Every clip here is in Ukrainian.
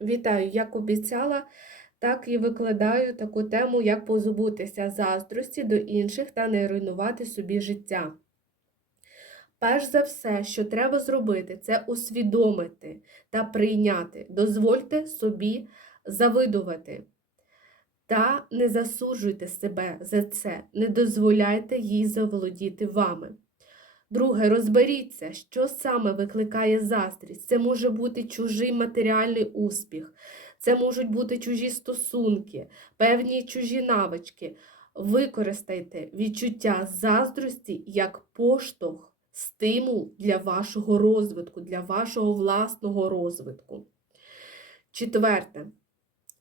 Вітаю! Як обіцяла, так і викладаю таку тему, як позбутися заздрості до інших та не руйнувати собі життя. Перш за все, що треба зробити, це усвідомити та прийняти. Дозвольте собі завидувати. Та не засуджуйте себе за це, не дозволяйте їй заволодіти вами. Друге, розберіться, що саме викликає заздрість. Це може бути чужий матеріальний успіх, це можуть бути чужі стосунки, певні чужі навички. Використайте відчуття заздрості як поштовх, стимул для вашого розвитку, для вашого власного розвитку. Четверте.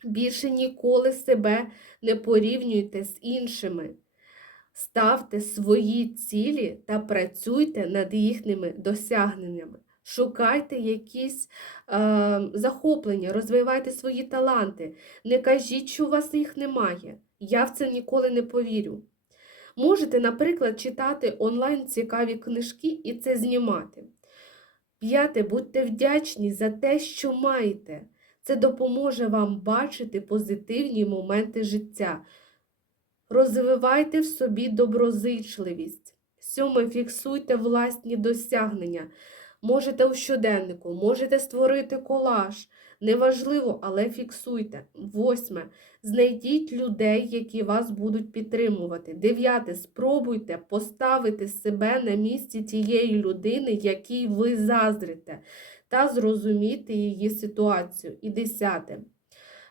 Більше ніколи себе не порівнюйте з іншими. Ставте свої цілі та працюйте над їхніми досягненнями. Шукайте якісь е, захоплення, розвивайте свої таланти. Не кажіть, що у вас їх немає. Я в це ніколи не повірю. Можете, наприклад, читати онлайн цікаві книжки і це знімати. П'яте, будьте вдячні за те, що маєте. Це допоможе вам бачити позитивні моменти життя. Розвивайте в собі доброзичливість. Сьоме, фіксуйте власні досягнення. Можете у щоденнику, можете створити колаж. Неважливо, але фіксуйте. Восьме. Знайдіть людей, які вас будуть підтримувати. Дев'яте. Спробуйте поставити себе на місці тієї людини, якій ви заздрите, та зрозуміти її ситуацію. І десяте.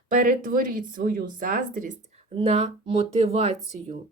Перетворіть свою заздрість на мотивацію.